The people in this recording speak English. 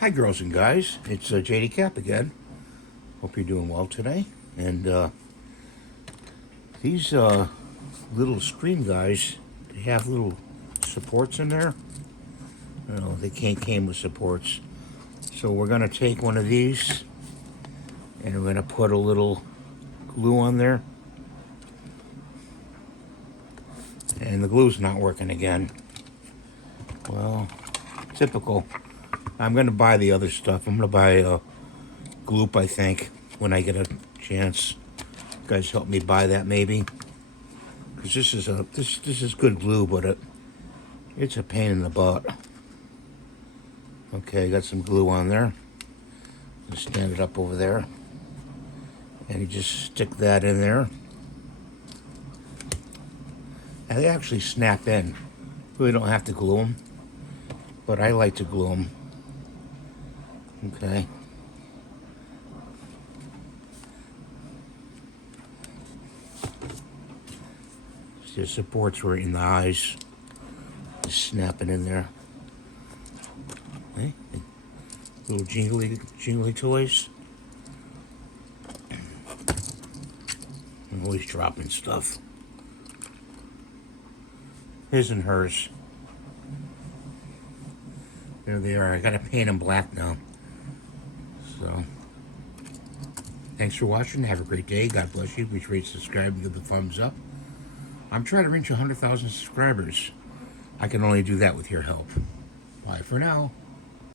Hi, girls and guys. It's JD Cap again. Hope you're doing well today. And these little screen guys, they have little supports in there. No, they can't came with supports. So we're gonna take one of these, and we're gonna put a little glue on there. And the glue's not working again. Well, typical. I'm gonna buy the other stuff. I'm gonna buy Gloop, I think, when I get a chance. You guys help me buy that maybe, because this is good glue, but it's a pain in the butt. Okay, got some glue on there. Just stand it up over there, and you just stick that in there, and they actually snap in. Really don't have to glue them, but I like to glue them. Okay. The supports were in the eyes. Just snapping in there. Okay. Little jingly toys. I'm always dropping stuff. His and hers. There they are. I gotta paint them black now. So, thanks for watching. Have a great day. God bless you. Please rate, subscribe, and give the thumbs up. I'm trying to reach 100,000 subscribers. I can only do that with your help. Bye for now.